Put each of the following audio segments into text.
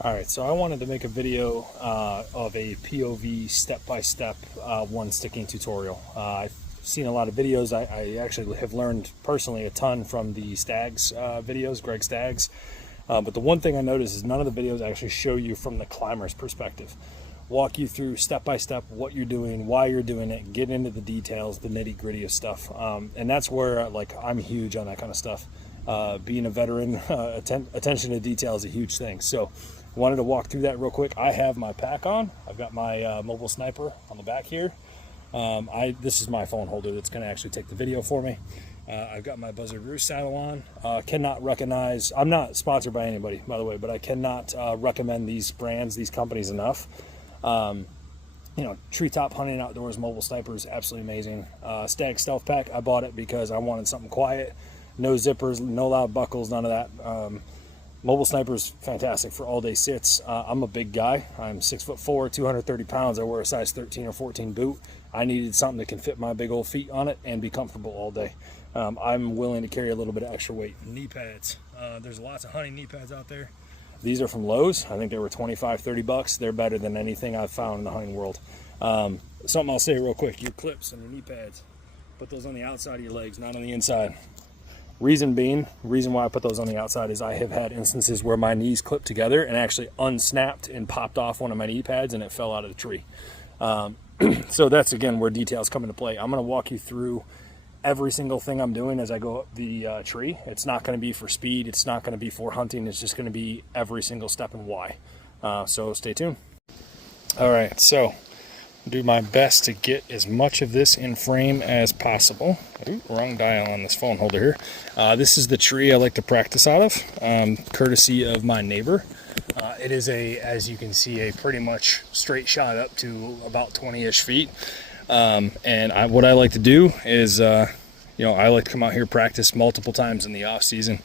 All right, so I wanted to make a video of a POV step-by-step one sticking tutorial. I've seen a lot of videos. I actually have learned personally a ton from the Staggs videos, Greg Staggs. But the one thing I noticed is none of the videos actually show you from the climber's perspective. Walk you through step-by-step what you're doing, why you're doing it, get into the details, the nitty-gritty of stuff. And that's where like I'm huge on that kind of stuff. Being a veteran, attention to detail is a huge thing. So I wanted to walk through that real quick. I have my pack on. I've got my Mobile Snyper on the back here. This is my phone holder that's going to actually take the video for me. I've got my Buzzard Roost saddle on. Cannot recognize, I'm not sponsored by anybody, by the way, but I cannot recommend these brands, these companies enough. You know, Treetop Hunting Outdoors Mobile Sniper is absolutely amazing. Stag Stealth Pack, I bought it because I wanted something quiet. No zippers, no loud buckles, none of that. Mobile Sniper is fantastic for all day sits. I'm a big guy. I'm 6'4", 230 pounds. I wear a size 13 or 14 boot. I needed something that can fit my big old feet on it and be comfortable all day. I'm willing to carry a little bit of extra weight. Knee pads. There's lots of hunting knee pads out there. These are from Lowe's. I think they were 25, 30 bucks. They're better than anything I've found in the hunting world. Something I'll say real quick, your clips and your knee pads, put those on the outside of your legs, not on the inside. Reason why I put those on the outside is I have had instances where my knees clipped together and actually unsnapped and popped off one of my knee pads and it fell out of the tree. So that's, again, where details come into play. I'm going to walk you through every single thing I'm doing as I go up the tree. It's not going to be for speed. It's not going to be for hunting. It's just going to be every single step and why. So stay tuned. All right, so do my best to get as much of this in frame as possible. Ooh, wrong dial on this phone holder here. This is the tree I like to practice out of, courtesy of my neighbor. It is as you can see, a pretty much straight shot up to about 20-ish feet. And what I like to do is, you know, I like to come out here, practice multiple times in the off season,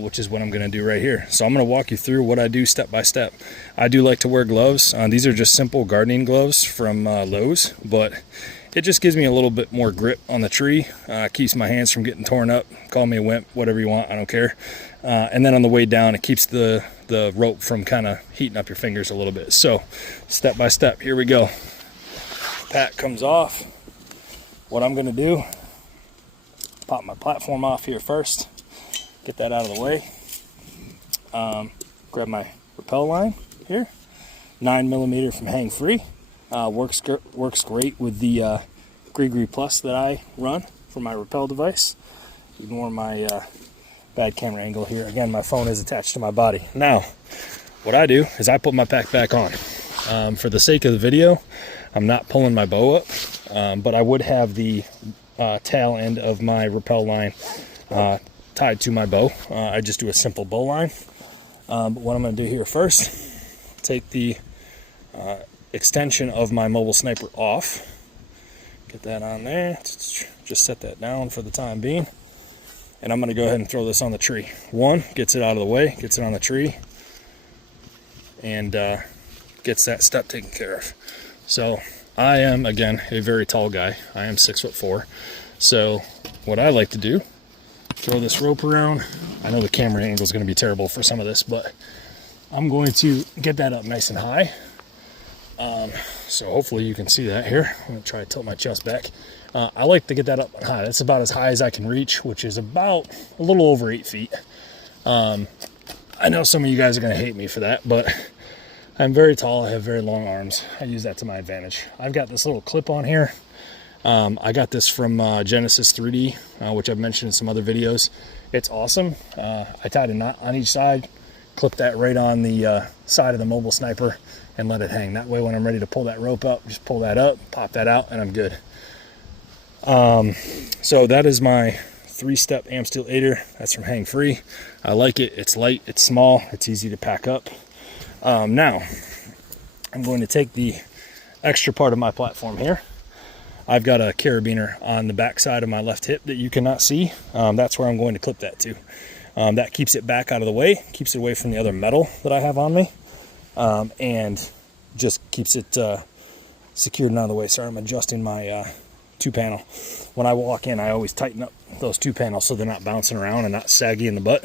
which is what I'm going to do right here. So I'm going to walk you through what I do step by step. I do like to wear gloves. These are just simple gardening gloves from Lowe's, but it just gives me a little bit more grip on the tree. Keeps my hands from getting torn up. Call me a wimp, whatever you want, I don't care. And then on the way down, it keeps the rope from kind of heating up your fingers a little bit. So step by step, here we go. Pack comes off. What I'm going to do, pop my platform off here first. Get that out of the way. Grab my rappel line here, 9mm from HangFree. Works great with the Gree Plus that I run for my rappel device. Ignore my bad camera angle here. Again, my phone is attached to my body. Now, what I do is I put my pack back on. For the sake of the video, I'm not pulling my bow up, but I would have the tail end of my rappel line tied to my bow. I just do a simple bow line. But what I'm going to do here first, take the extension of my Mobile Sniper off. Get that on there. Just set that down for the time being. And I'm going to go ahead and throw this on the tree. One, gets it out of the way, gets it on the tree, and gets that step taken care of. So I am, again, a very tall guy. I am 6'4". So what I like to do, throw this rope around. I know the camera angle is going to be terrible for some of this, but I'm going to get that up nice and high. So hopefully you can see that here. I'm going to try to tilt my chest back. I like to get that up high. That's about as high as I can reach, which is about a little over 8 feet. I know some of you guys are going to hate me for that, but I'm very tall. I have very long arms. I use that to my advantage. I've got this little clip on here. I got this from Genesis 3D, which I've mentioned in some other videos. It's awesome. I tied a knot on each side, clipped that right on the side of the Mobile Sniper, and let it hang. That way when I'm ready to pull that rope up, just pull that up, pop that out, and I'm good. So that is my 3-step Amp Steel 8er. That's from HangFree. I like it. It's light, it's small, it's easy to pack up. Now, I'm going to take the extra part of my platform here. I've got a carabiner on the back side of my left hip that you cannot see. That's where I'm going to clip that to. That keeps it back out of the way, keeps it away from the other metal that I have on me, and just keeps it secured and out of the way. Sorry, I'm adjusting my 2-panel. When I walk in, I always tighten up those 2 panels so they're not bouncing around and not saggy in the butt.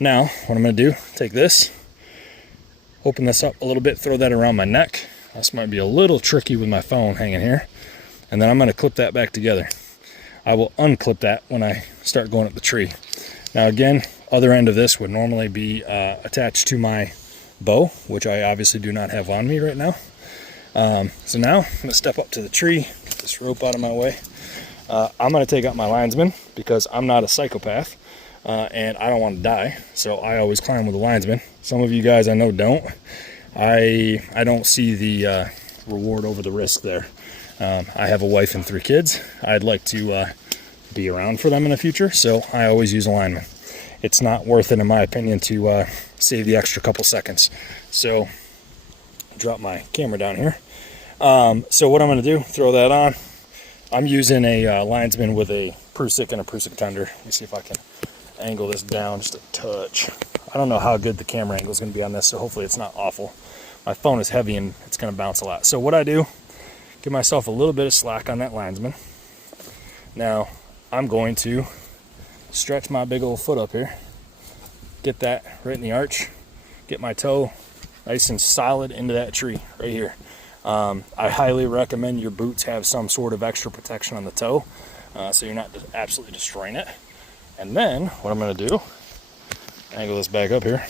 Now, what I'm going to do, take this, open this up a little bit, throw that around my neck. This might be a little tricky with my phone hanging here. And then I'm going to clip that back together. I will unclip that when I start going up the tree. Now again, other end of this would normally be attached to my bow, which I obviously do not have on me right now. So now I'm going to step up to the tree, get this rope out of my way. I'm going to take out my linesman because I'm not a psychopath and I don't want to die. So I always climb with a linesman. Some of you guys I know don't. I don't see the reward over the risk there. I have a wife and 3 kids. I'd like to be around for them in the future, so I always use a lineman. It's not worth it, in my opinion, to save the extra couple seconds. So, drop my camera down here. So what I'm going to do, throw that on. I'm using a linesman with a prusik and a prusik tender. Let me see if I can angle this down just a touch. I don't know how good the camera angle is going to be on this, so hopefully it's not awful. My phone is heavy and it's going to bounce a lot. So what I do, give myself a little bit of slack on that linesman. Now, I'm going to stretch my big old foot up here, get that right in the arch, get my toe nice and solid into that tree right here. I highly recommend your boots have some sort of extra protection on the toe, so you're not absolutely destroying it. And then what I'm going to do, angle this back up here,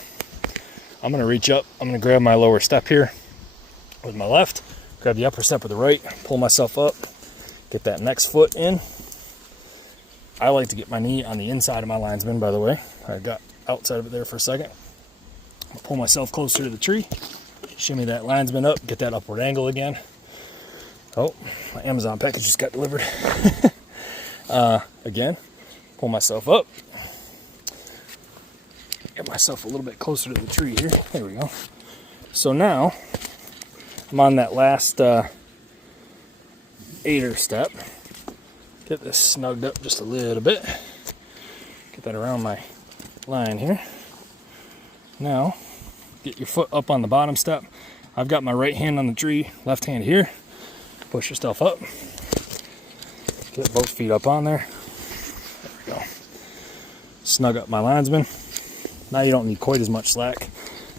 I'm going to reach up, I'm going to grab my lower step here with my left, grab the upper step with the right, pull myself up, get that next foot in. I like to get my knee on the inside of my linesman, by the way. I got outside of it there for a second. I'll pull myself closer to the tree, shimmy that linesman up, get that upward angle again. Oh, my Amazon package just got delivered. Again, pull myself up, get myself a little bit closer to the tree here. There we go. So now I'm on that last aider step. Get this snugged up just a little bit. Get that around my line here. Now, get your foot up on the bottom step. I've got my right hand on the tree, left hand here. Push yourself up. Get both feet up on there. There we go. Snug up my linesman. Now you don't need quite as much slack.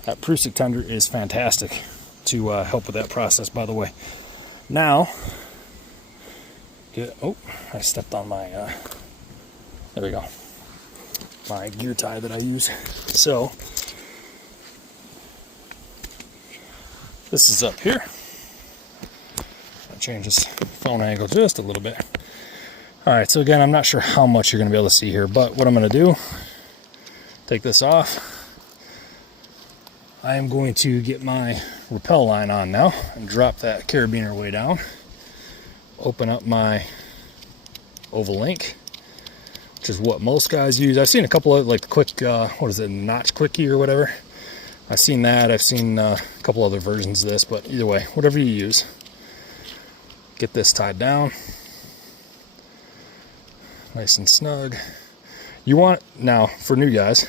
That prusik tender is fantastic to help with that process, by the way. Now, oh, I stepped on my, there we go, my gear tie that I use. So, this is up here. I'll change this phone angle just a little bit. Alright, so again, I'm not sure how much you're going to be able to see here, but what I'm going to do, take this off. I am going to get my rappel line on now and drop that carabiner way down. Open up my oval link, which is what most guys use. I've seen a couple of like quick, what is it, notch quickie or whatever. I've seen that. I've seen a couple other versions of this, but either way, whatever you use. Get this tied down, nice and snug. You want, now for new guys,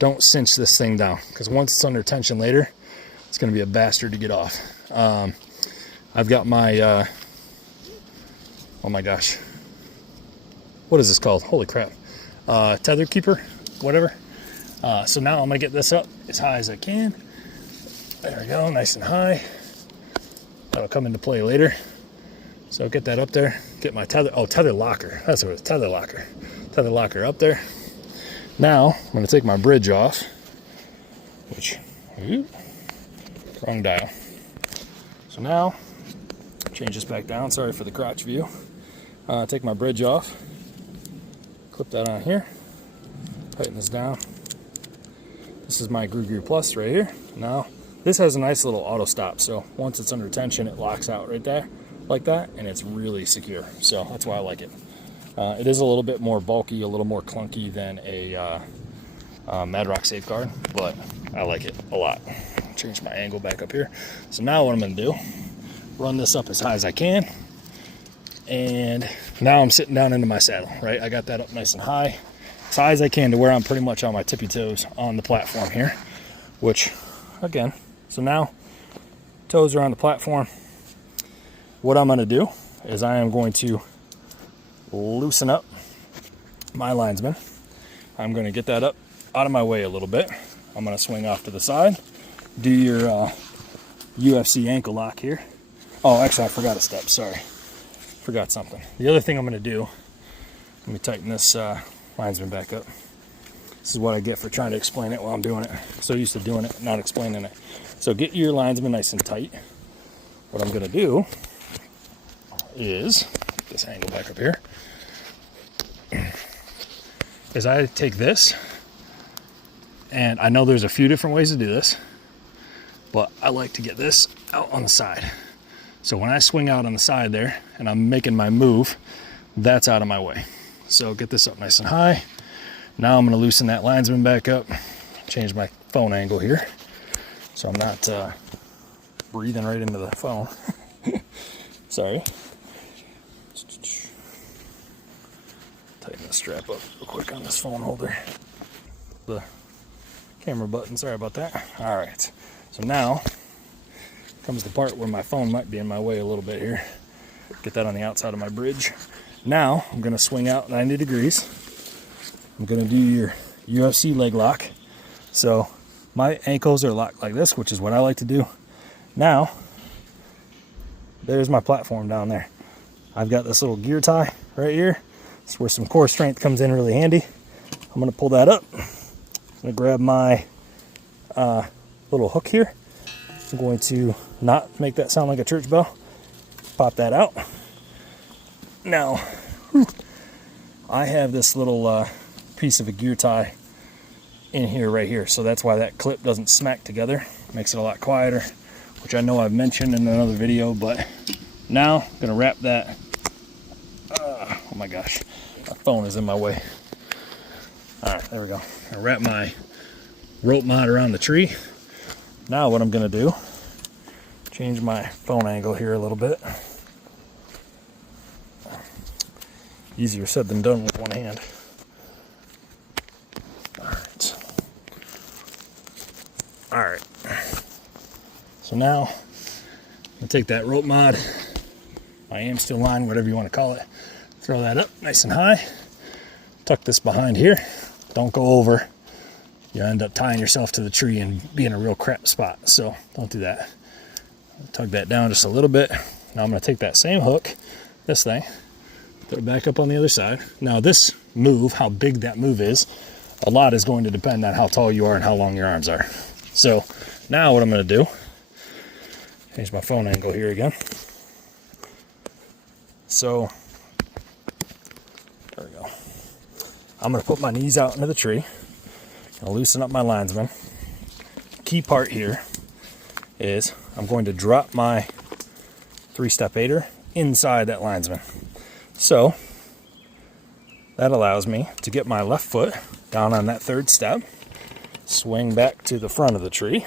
don't cinch this thing down, because once it's under tension later, it's going to be a bastard to get off. I've got my oh my gosh, what is this called? Holy crap. Tether keeper, whatever. So now I'm going to get this up as high as I can. There we go, nice and high. That'll come into play later. So get that up there. Get my tether, oh, tether locker. That's what it is, tether locker. Tether locker up there. Now, I'm going to take my bridge off, which, wrong dial. So now, change this back down, sorry for the crotch view. Take my bridge off, clip that on here, tighten this down. This is my Gear Plus right here. Now, this has a nice little auto stop, so once it's under tension, it locks out right there, like that, and it's really secure. So that's why I like it. It is a little bit more bulky, a little more clunky than a Madrock Safeguard, but I like it a lot. Change my angle back up here. So now what I'm going to do, run this up as high as I can, and now I'm sitting down into my saddle, right? I got that up nice and high, as high as I can, to where I'm pretty much on my tippy toes on the platform here, which, again, so now toes are on the platform. What I'm going to do is I am going to loosen up my linesman. I'm going to get that up out of my way a little bit. I'm going to swing off to the side, do your UFC ankle lock here. Oh, actually, I forgot a step. Sorry. Forgot something. The other thing I'm going to do, let me tighten this linesman back up. This is what I get for trying to explain it while I'm doing it. So used to doing it, not explaining it. So get your linesman nice and tight. What I'm going to do is, get this angle back up here, is I take this, and I know there's a few different ways to do this, but I like to get this out on the side. So when I swing out on the side there, and I'm making my move, that's out of my way. So get this up nice and high. Now I'm going to loosen that linesman back up, change my phone angle here, so I'm not breathing right into the phone. Sorry. Tighten the strap up real quick on this phone holder. The camera button, sorry about that. All right, so now comes the part where my phone might be in my way a little bit here. Get that on the outside of my bridge. Now I'm going to swing out 90 degrees. I'm going to do your UFC leg lock. So my ankles are locked like this, which is what I like to do. Now, there's my platform down there. I've got this little gear tie right here. It's where some core strength comes in really handy. I'm going to pull that up. I'm going to grab my little hook here. I'm going to not make that sound like a church bell. Pop that out. Now, I have this little piece of a gear tie in here right here, so that's why that clip doesn't smack together. Makes it a lot quieter, which I know I've mentioned in another video. But now I'm gonna wrap that oh my gosh, my phone is in my way. All right, there we go. I wrap my rope mod around the tree. Now what I'm gonna do, change my phone angle here a little bit. Easier said than done with one hand. All right. So now I'm gonna take that rope mod, my am steel line, whatever you want to call it, throw that up nice and high, tuck this behind here. Don't go over. You end up tying yourself to the tree and be in a real crap spot. So don't do that. Tug that down just a little bit. Now I'm gonna take that same hook, this thing, throw it back up on the other side. Now this move, how big that move is, a lot is going to depend on how tall you are and how long your arms are. So now what I'm going to do, change my phone angle here again. So there we go. I'm going to put my knees out into the tree. I'll loosen up my linesman. Key part here is I'm going to drop my 3-step aider inside that linesman. So that allows me to get my left foot down on that 3rd step, swing back to the front of the tree,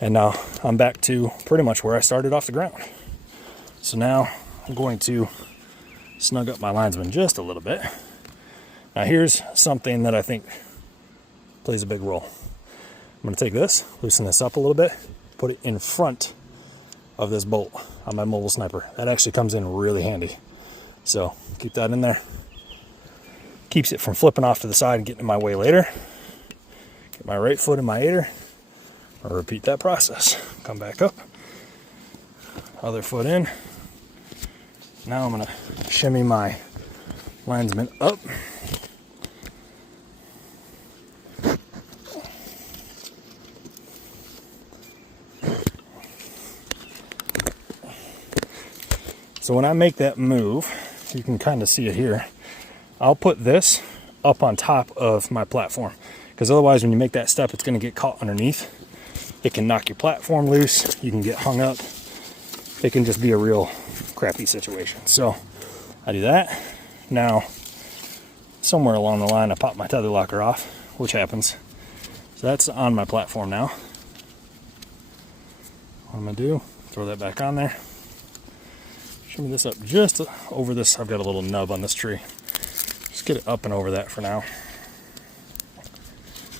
and now I'm back to pretty much where I started off the ground. So now I'm going to snug up my linesman just a little bit. Now here's something that I think plays a big role. I'm going to take this, loosen this up a little bit, put it in front of this bolt on my Mobile Snyper. That actually comes in really handy. So keep that in there. Keeps it from flipping off to the side and getting in my way later. Get my right foot in my aider. I'll repeat that process. Come back up. Other foot in. Now I'm going to shimmy my linesman up. So when I make that move, you can kind of see it here. I'll put this up on top of my platform, because otherwise when you make that step, it's going to get caught underneath. It can knock your platform loose. You can get hung up. It can just be a real crappy situation. So I do that. Now, somewhere along the line, I pop my tether locker off, which happens. So that's on my platform now. What I'm going to do, throw that back on there. Shimmy this up just over this. I've got a little nub on this tree. Just get it up and over that for now.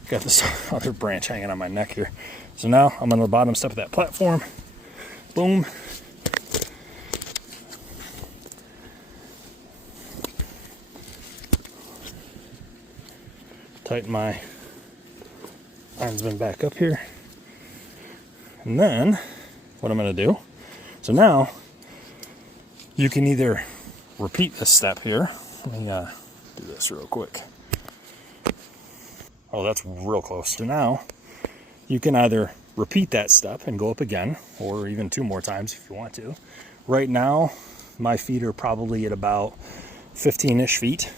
Got this other branch hanging on my neck here. So now I'm on the bottom step of that platform. Boom. Tighten my linesman back up here. And then what I'm going to do, so now you can either repeat this step here. Let me do this real quick. Oh, that's real close. So now you can either repeat that step and go up again, or even 2 more times if you want to. Right now, my feet are probably at about 15-ish feet.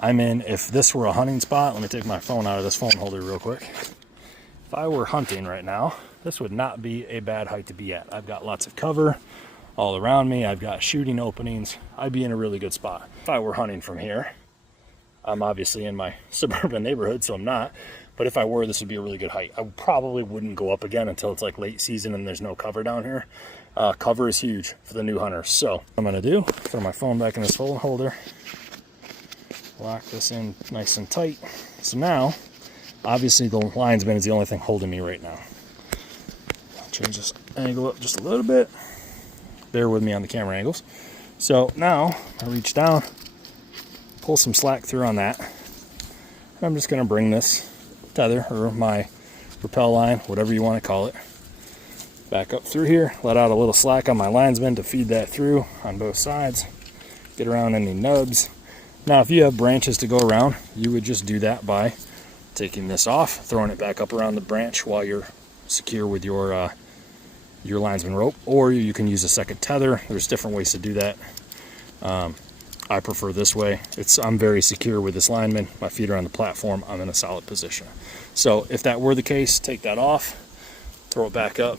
I'm in, if this were a hunting spot, let me take my phone out of this phone holder real quick. If I were hunting right now, this would not be a bad height to be at. I've got lots of cover all around me. I've got shooting openings. I'd be in a really good spot. If I were hunting from here, I'm obviously in my suburban neighborhood, so I'm not. But if I were, this would be a really good height. I probably wouldn't go up again until it's like late season and there's no cover down here. Cover is huge for the new hunters. So what I'm gonna do, throw my phone back in this phone holder, lock this in nice and tight. So now, obviously the linesman is the only thing holding me right now. I'll change this angle up just a little bit. Bear with me on the camera angles. So now I reach down, pull some slack through on that. And I'm just gonna bring this tether, or my rappel line, whatever you want to call it, back up through here, let out a little slack on my linesman to feed that through on both sides, get around any nubs. Now if you have branches to go around, you would just do that by taking this off, throwing it back up around the branch while you're secure with your linesman rope, or you can use a second tether. There's different ways to do that. I prefer this way. I'm very secure with this lineman. My feet are on the platform. I'm in a solid position. So if that were the case, take that off, throw it back up,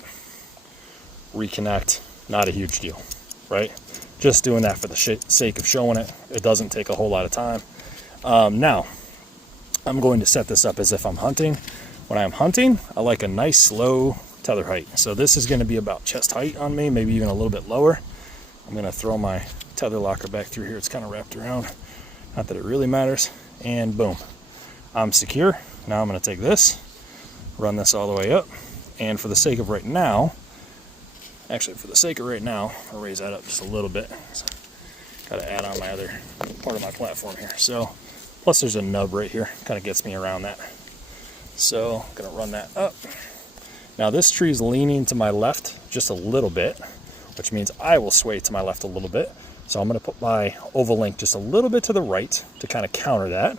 reconnect. Not a huge deal, right? Just doing that for the sake of showing it. It doesn't take a whole lot of time. Now, I'm going to set this up as if I'm hunting. When I'm hunting, I like a nice slow tether height. So this is going to be about chest height on me, maybe even a little bit lower. I'm going to throw my tether locker back through here. It's kind of wrapped around. Not that it really matters. And boom, I'm secure. Now I'm going to take this, run this all the way up. And for the sake of right now, I'll raise that up just a little bit. So, got to add on my other part of my platform here. So, plus there's a nub right here, kind of gets me around that. So, I'm going to run that up. Now this tree is leaning to my left just a little bit, which means I will sway to my left a little bit. So I'm going to put my oval link just a little bit to the right to kind of counter that.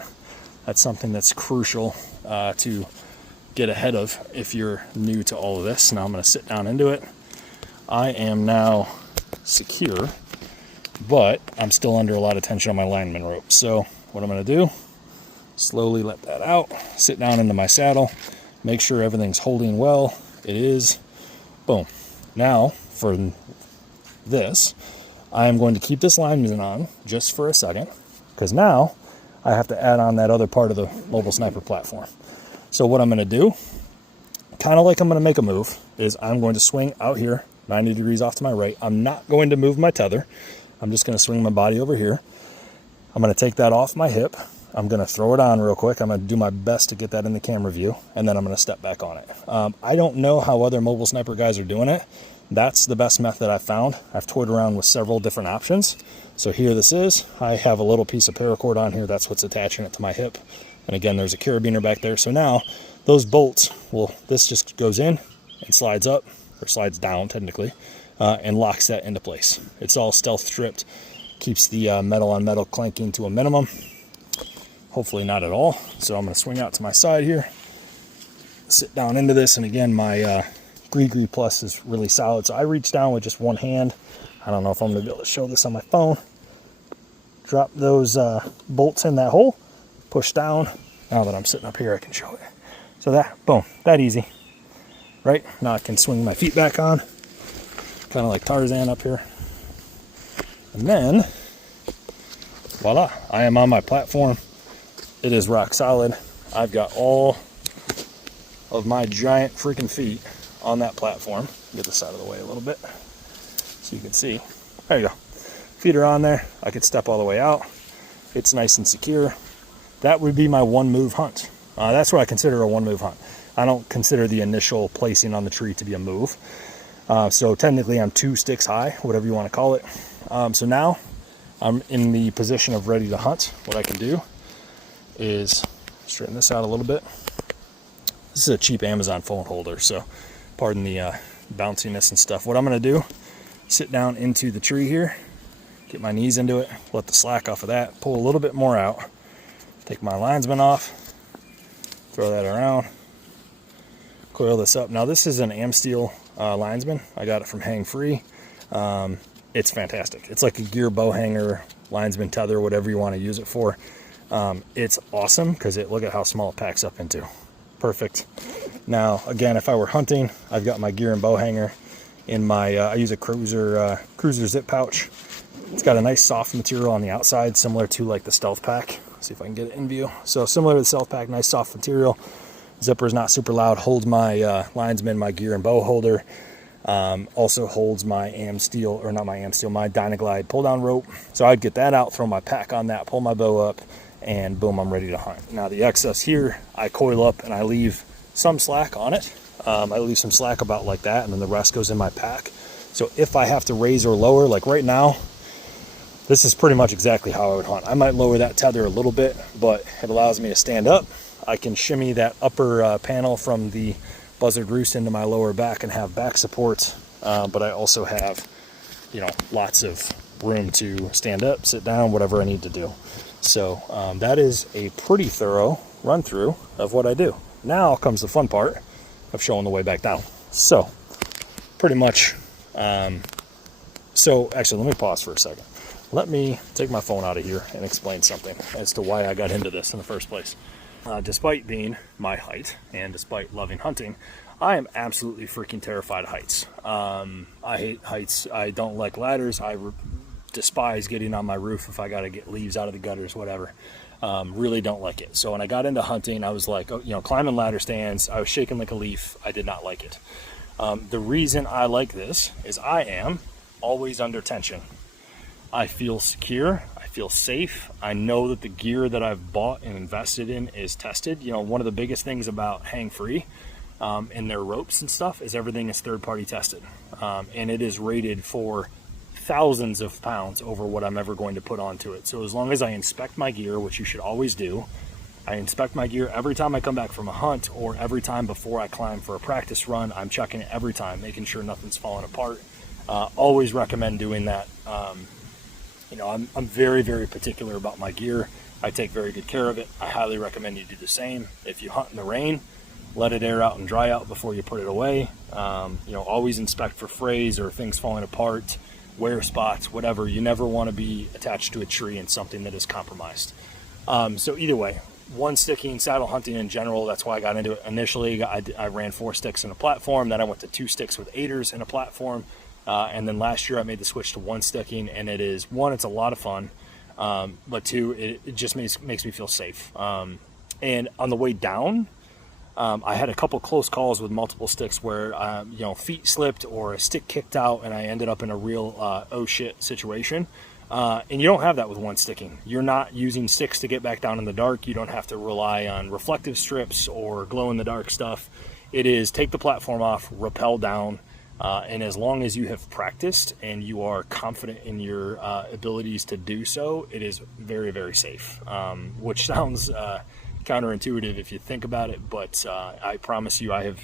That's something that's crucial to get ahead of if you're new to all of this. Now I'm going to sit down into it. I am now secure, but I'm still under a lot of tension on my lineman rope. So what I'm going to do, slowly let that out, sit down into my saddle, make sure everything's holding well. It is. Boom. Now for this, I am going to keep this lineman on just for a second, because now I have to add on that other part of the Mobile Snyper platform. So what I'm going to do, kind of like I'm going to make a move, is I'm going to swing out here 90 degrees off to my right. I'm not going to move my tether. I'm just going to swing my body over here. I'm going to take that off my hip. I'm going to throw it on real quick. I'm going to do my best to get that in the camera view, and then I'm going to step back on it. I don't know how other Mobile Sniper guys are doing it. That's the best method I've found. I've toyed around with several different options. So here this is. I have a little piece of paracord on here. That's what's attaching it to my hip. And again, there's a carabiner back there. So now those bolts, this just goes in and slides up, or slides down technically, and locks that into place. It's all stealth stripped, keeps the metal on metal clanking to a minimum. Hopefully not at all. So I'm going to swing out to my side here, sit down into this, and again, my Gree Plus is really solid. So I reach down with just one hand. I don't know if I'm going to be able to show this on my phone. Drop those bolts in that hole, push down. Now that I'm sitting up here, I can show it. So that, boom, that easy. Right? Now I can swing my feet back on, kind of like Tarzan up here. And then, voila, I am on my platform. It is rock solid. I've got all of my giant freaking feet on that platform. Get this out of the way a little bit so you can see. There you go. Feet are on there. I could step all the way out. It's nice and secure. That would be my one move hunt. That's what I consider a one move hunt. I don't consider the initial placing on the tree to be a move. So technically I'm 2 sticks high, whatever you want to call it. So now I'm in the position of ready to hunt. What I can do is straighten this out a little bit. This is a cheap Amazon phone holder, so pardon the bounciness and stuff. What I'm going to do, sit down into the tree here, get my knees into it, let the slack off of that, pull a little bit more out, take my linesman off, throw that around, coil this up. Now this is an Amsteel linesman. I got it from HangFree. It's fantastic. It's like a gear bow hanger, linesman tether, whatever you want to use it for. It's awesome because look at how small it packs up into. Perfect. Now again, if I were hunting, I've got my gear and bow hanger in my I use a cruiser zip pouch. It's got a nice soft material on the outside, similar to like the Stealth Pack. Let's see if I can get it in view. So similar to the Stealth Pack, nice soft material. Zipper is not super loud, holds my linesman, my gear and bow holder. Also holds my Amsteel, or not my Amsteel, my Dynaglide pull down rope. So I'd get that out, throw my pack on that, pull my bow up, and boom, I'm ready to hunt. Now the excess here, I coil up and I leave some slack on it. I leave some slack about like that, and then the rest goes in my pack. So if I have to raise or lower, like right now, this is pretty much exactly how I would hunt. I might lower that tether a little bit, but it allows me to stand up. I can shimmy that upper panel from the Buzzard Roost into my lower back and have back support, but I also have, you know, lots of room to stand up, sit down, whatever I need to do. So that is a pretty thorough run through of what I do. Now comes the fun part of showing the way back down. So pretty much, so actually let me pause for a second. Let me take my phone out of here and explain something as to why I got into this in the first place. Despite being my height and despite loving hunting, I am absolutely freaking terrified of heights. I hate heights. I don't like ladders. I despise getting on my roof if I got to get leaves out of the gutters, whatever. Really don't like it. So when I got into hunting, I was like, you know, climbing ladder stands, I was shaking like a leaf. I did not like it. The reason I like this is I am always under tension. I feel secure. I feel safe. I know that the gear that I've bought and invested in is tested. You know, one of the biggest things about HangFree and their ropes and stuff is everything is third-party tested. And it is rated for thousands of pounds over what I'm ever going to put onto it. So as long as I inspect my gear, which you should always do, I inspect my gear every time I come back from a hunt or every time before I climb for a practice run. I'm checking it every time, making sure nothing's falling apart. Always recommend doing that. You know, I'm very, very particular about my gear. I take very good care of it. I highly recommend you do the same. If you hunt in the rain, let it air out and dry out before you put it away. You know, always inspect for frays or things falling apart, wear spots, whatever. You never want to be attached to a tree in something that is compromised. So either way, one sticking, saddle hunting in general, that's why I got into it initially. I ran 4 sticks in a platform, then I went to 2 sticks with 8ers in a platform. And then last year I made the switch to 1 sticking, and it is, 1, it's a lot of fun, but 2, it just makes me feel safe. And on the way down, I had a couple close calls with multiple sticks where, you know, feet slipped or a stick kicked out, and I ended up in a real oh shit situation. And you don't have that with 1 sticking. You're not using sticks to get back down in the dark. You don't have to rely on reflective strips or glow in the dark stuff. It is take the platform off, rappel down. And as long as you have practiced and you are confident in your abilities to do so, it is very, very safe, which sounds counterintuitive if you think about it, but I promise you I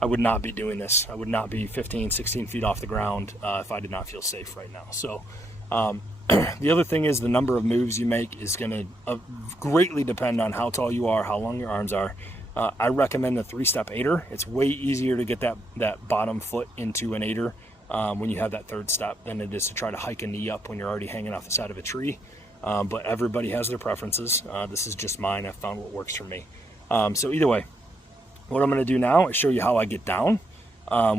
would not be doing this. I would not be 15, 16 feet off the ground if I did not feel safe right now. So the other thing is the number of moves you make is going to greatly depend on how tall you are, how long your arms are. I recommend the 3-step 8er. It's way easier to get that bottom foot into an 8er when you have that 3rd step than it is to try to hike a knee up when you're already hanging off the side of a tree. But everybody has their preferences. This is just mine. I found what works for me. So either way, what I'm going to do now is show you how I get down,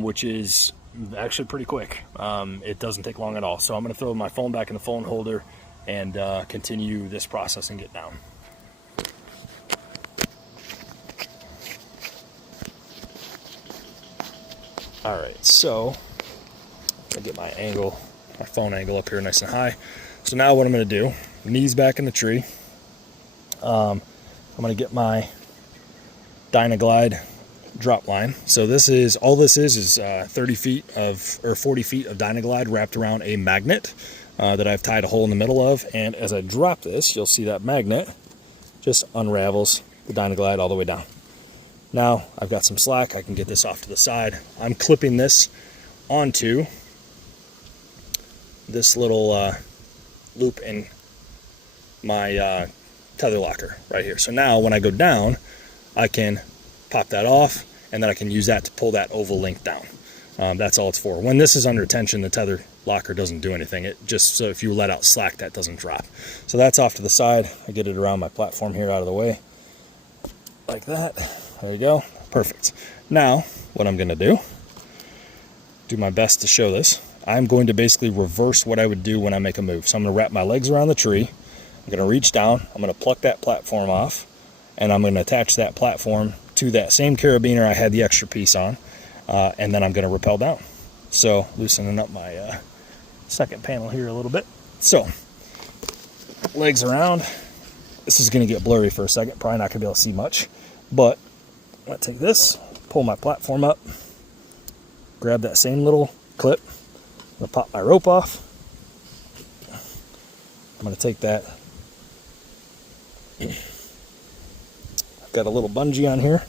which is actually pretty quick. It doesn't take long at all. So I'm going to throw my phone back in the phone holder and continue this process and get down. All right, so I get my phone angle up here nice and high. So now what I'm going to do, knees back in the tree. I'm going to get my Dynaglide drop line. So this is 30 feet or 40 feet of Dynaglide wrapped around a magnet that I've tied a hole in the middle of. And as I drop this, you'll see that magnet just unravels the Dynaglide all the way down. Now I've got some slack. I can get this off to the side. I'm clipping this onto this little loop in my tether locker right here. So now when I go down, I can pop that off, and then I can use that to pull that oval link down. That's all it's for. When this is under tension, the tether locker doesn't do anything. It just, so if you let out slack, that doesn't drop. So that's off to the side. I get it around my platform here out of the way, like that. There you go. Perfect. Now, what I'm gonna do my best to show this. I'm going to basically reverse what I would do when I make a move. So I'm gonna wrap my legs around the tree. I'm gonna reach down. I'm gonna pluck that platform off, and I'm gonna attach that platform to that same carabiner I had the extra piece on, and then I'm gonna rappel down. So loosening up my second panel here a little bit. So legs around. This is gonna get blurry for a second. Probably not gonna be able to see much, but I'm gonna take this, pull my platform up, grab that same little clip. I'm gonna pop my rope off. I'm gonna take that. I've got a little bungee on here.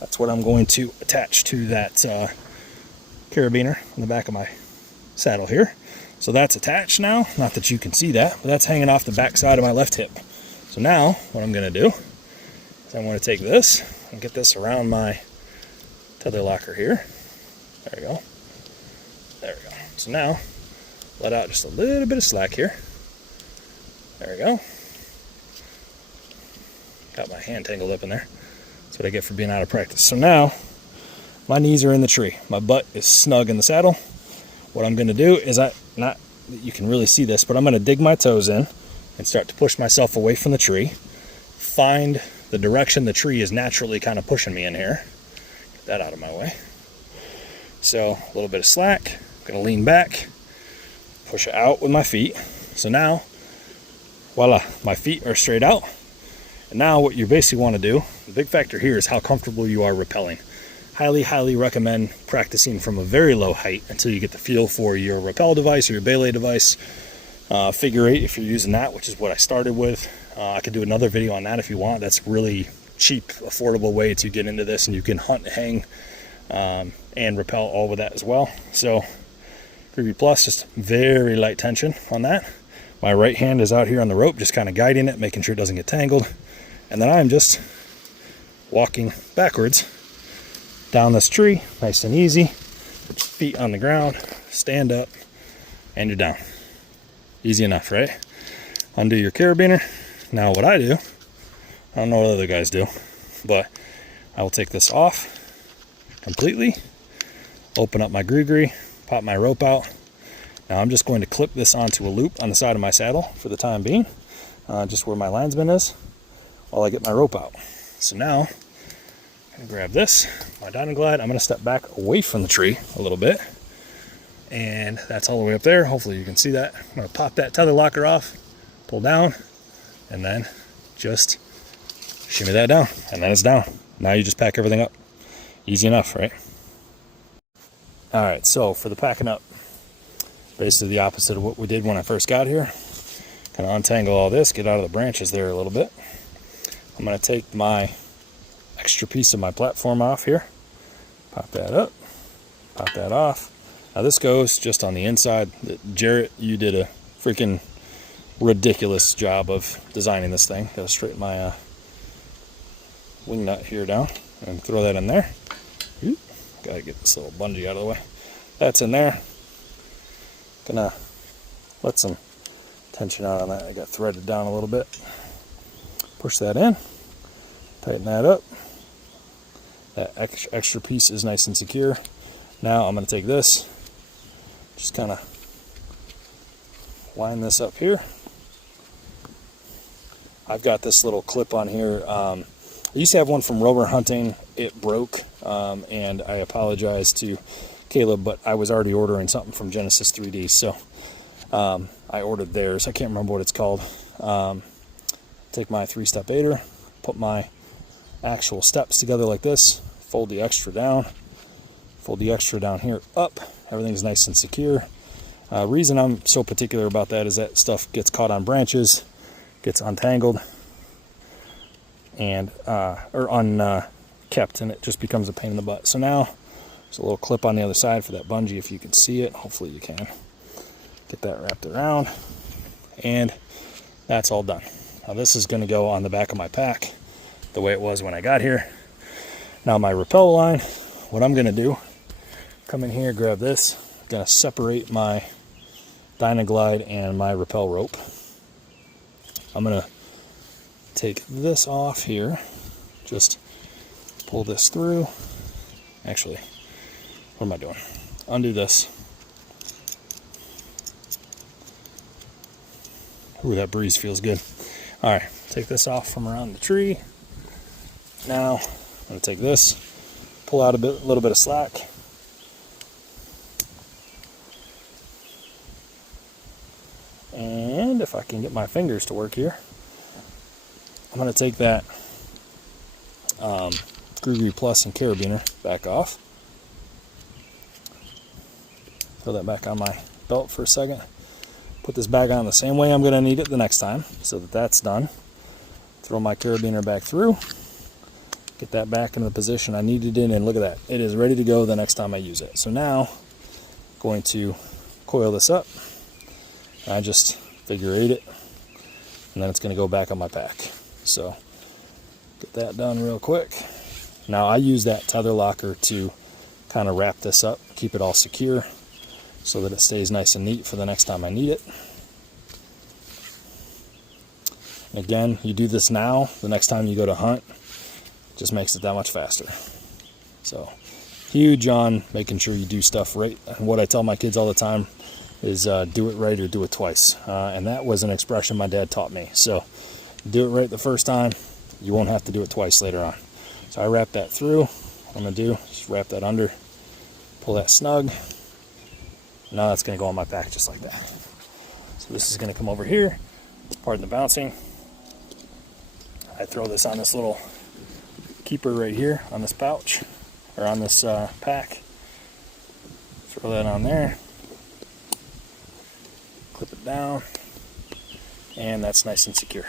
That's what I'm going to attach to that carabiner in the back of my saddle here. So that's attached now. Not that you can see that, but that's hanging off the back side of my left hip. So now what I'm gonna do is I'm gonna take this and get this around my tether locker here. There we go. There we go. So now let out just a little bit of slack here. There we go. Got my hand tangled up in there. That's what I get for being out of practice. So now my knees are in the tree. My butt is snug in the saddle. What I'm going to do is, not that you can really see this, but I'm going to dig my toes in and start to push myself away from the tree. Find the direction the tree is naturally kind of pushing me in here. Get that out of my way. So a little bit of slack. I'm going to lean back, push it out with my feet. So now, voila, my feet are straight out. And now what you basically want to do, the big factor here is how comfortable you are rappelling. Highly recommend practicing from a very low height until you get the feel for your rappel device or your belay device. Figure 8 if you're using that, which is what I started with. I could do another video on that if you want. That's really cheap, affordable way to get into this, and you can hunt, hang, and rappel all with that as well. So 3B Plus, just very light tension on that. My right hand is out here on the rope, just kind of guiding it, making sure it doesn't get tangled. And then I'm just walking backwards down this tree, nice and easy. Put your feet on the ground, stand up, and you're down. Easy enough, right? Undo your carabiner. Now what I do, I don't know what other guys do, but I will take this off completely, open up my gree, pop my rope out. Now I'm just going to clip this onto a loop on the side of my saddle for the time being, just where my linesman is, while I get my rope out. So now I'm gonna grab this, my Dynaglide. I'm gonna step back away from the tree a little bit, and that's all the way up there. Hopefully you can see that. I'm gonna pop that tether locker off, pull down, and then just shimmy that down, and then it's down. Now you just pack everything up. Easy enough, right? All right, so for the packing up, basically the opposite of what we did when I first got here. Kind of untangle all this, get out of the branches there a little bit. I'm going to take my extra piece of my platform off here, pop that up, pop that off. Now this goes just on the inside. Jarrett, you did a freaking ridiculous job of designing this thing. Got to straighten my wing nut here down and throw that in there. Got to get this little bungee out of the way. That's in there. Gonna let some tension out on that. I got threaded down a little bit. Push that in, tighten that up. That extra piece is nice and secure. Now I'm going to take this, just kind of line this up here. I've got this little clip on here. I used to have one from Rover Hunting. It broke, and I apologize to Caleb, but I was already ordering something from Genesis 3D, so I ordered theirs. I can't remember what it's called. Take my 3-step aider, put my actual steps together like this, fold the extra down here up. Everything's nice and secure. Reason I'm so particular about that is that stuff gets caught on branches, gets untangled, and kept, and it just becomes a pain in the butt. So now there's a little clip on the other side for that bungee, if you can see it. Hopefully you can. Get that wrapped around, and that's all done. Now this is going to go on the back of my pack the way it was when I got here. Now my rappel line, what I'm going to do, come in here, grab this. I'm going to separate my Dynaglide and my rappel rope. I'm going to take this off here, just pull this through. Actually, what am I doing? Undo this. Ooh, that breeze feels good. All right, take this off from around the tree. Now, I'm going to take this, pull out a little bit of slack. And if I can get my fingers to work here, I'm going to take that Gree Plus and carabiner back off. Throw that back on my belt for a second. Put this bag on the same way I'm going to need it the next time, so that that's done. Throw my carabiner back through. Get that back in the position I needed it in, and look at that. It is ready to go the next time I use it. So now, I'm going to coil this up. I just figure 8 it, and then it's going to go back on my pack. So, get that done real quick. Now I use that tether locker to kind of wrap this up, keep it all secure, so that it stays nice and neat for the next time I need it. And again, you do this now, the next time you go to hunt, it just makes it that much faster. So, huge on making sure you do stuff right. And what I tell my kids all the time is do it right or do it twice. And that was an expression my dad taught me. So, do it right the first time, you won't have to do it twice later on. So I wrap that through. What I'm going to do is just wrap that under, pull that snug. Now that's going to go on my back just like that. So this is going to come over here. Pardon the bouncing. I throw this on this little keeper right here on this pouch, or on this pack. Throw that on there. Clip it down. And that's nice and secure.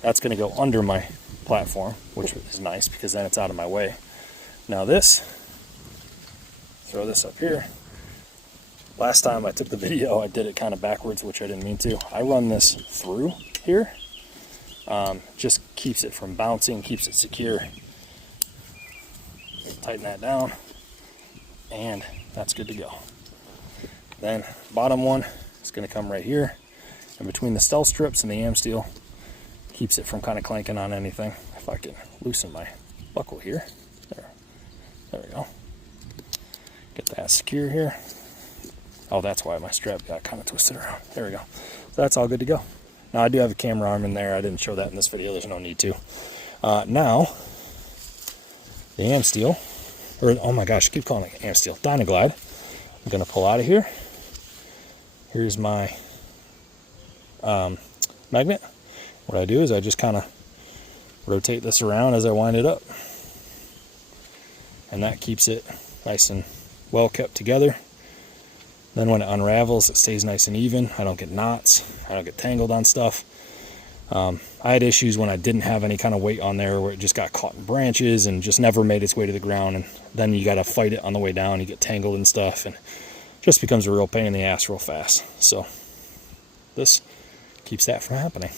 That's going to go under my platform, which is nice because then it's out of my way. Now this, throw this up here. Last time I took the video, I did it kind of backwards, which I didn't mean to. I run this through here. Just keeps it from bouncing, keeps it secure. Tighten that down, and that's good to go. Then bottom one is going to come right here, and between the stealth strips and the am steel, keeps it from kind of clanking on anything. If I can loosen my buckle here. There we go. Get that secure here. Oh, that's why my strap got kind of twisted around. There we go. So that's all good to go. Now I do have a camera arm in there. I didn't show that in this video. There's no need to. Now, the am steel, or oh my gosh, I keep calling it am steel, Dynaglide. I'm going to pull out of here. Here's my magnet. What I do is I just kind of rotate this around as I wind it up. And that keeps it nice and well kept together. Then when it unravels, it stays nice and even. I don't get knots. I don't get tangled on stuff. I had issues when I didn't have any kind of weight on there where it just got caught in branches and just never made its way to the ground. And then you got to fight it on the way down. You get tangled and stuff. And it just becomes a real pain in the ass real fast. So this keeps that from happening.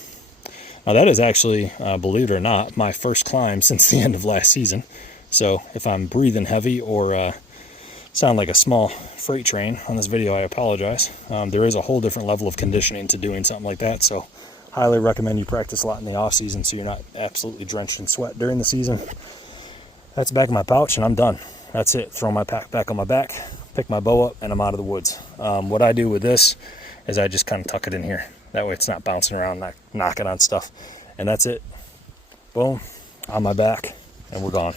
Now that is actually, believe it or not, my first climb since the end of last season. So if I'm breathing heavy or sound like a small freight train on this video, I apologize. There is a whole different level of conditioning to doing something like that. So highly recommend you practice a lot in the off season so you're not absolutely drenched in sweat during the season. That's the back of my pouch and I'm done. That's it. Throw my pack back on my back, pick my bow up, and I'm out of the woods. What I do with this is I just kind of tuck it in here. That way it's not bouncing around, not knocking on stuff. And that's it. Boom, on my back, and we're gone.